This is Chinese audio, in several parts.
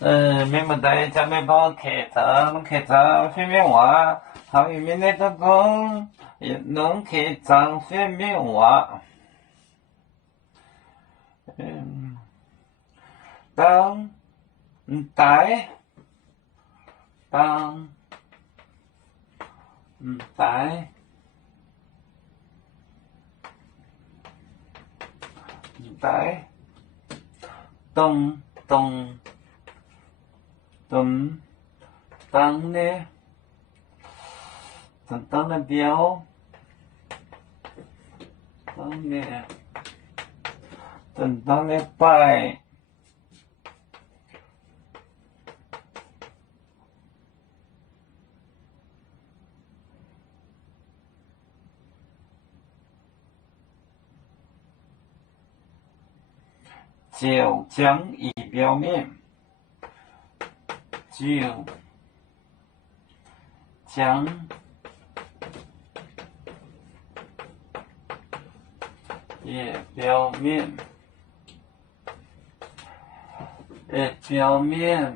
面目对将面包客场飞面娃，好一面的特工，也能客场飞面娃。当带当带带咚咚咚当呢当的标当呢当的拜九江仪表面九江也表面表面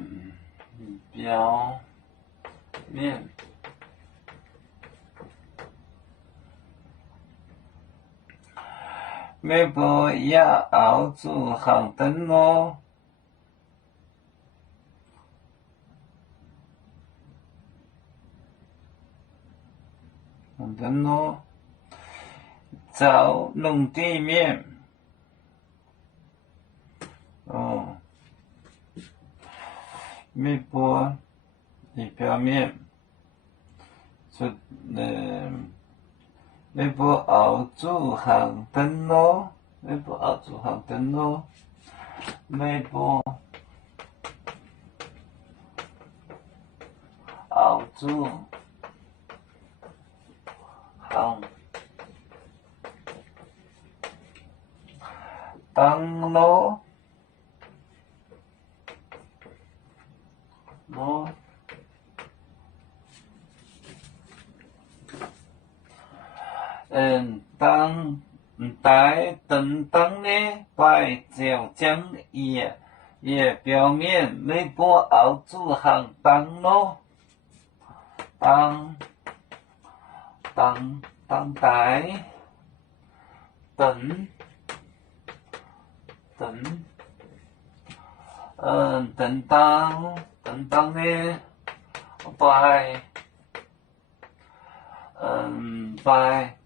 没不要熬住红灯咯，红灯咯，走弄地面，哦，没不你表面，没不熬住红灯咯，没不熬住红灯咯，没不熬住红灯咯，咯。当带等等呢，白九江也表面没不熬住行当咯，当带等当呢，白白。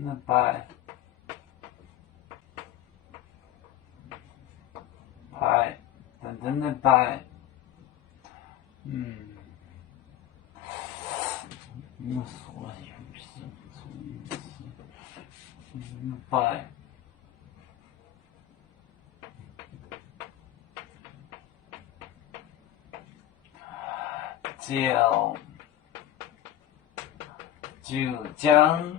那拜等的拜，我说有屁拜九江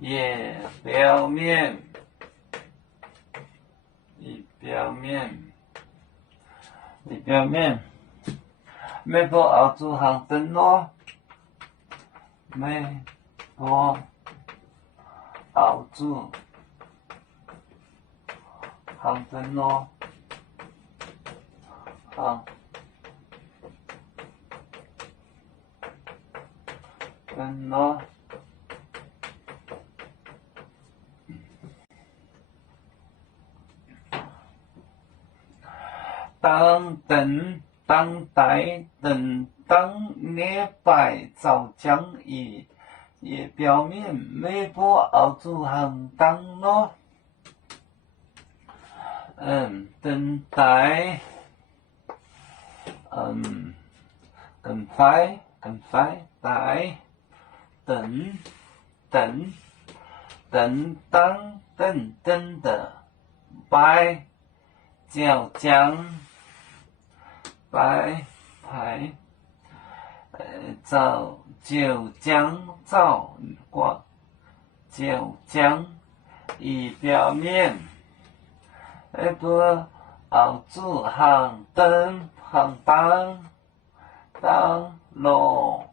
也表面没不熬住行灯咯，没不熬住行灯咯，行灯咯。当代捏白早将也表面没不熬住行当咯，等待更快待等的白九江白牌走九江照光九江仪表面不熬住行当咯。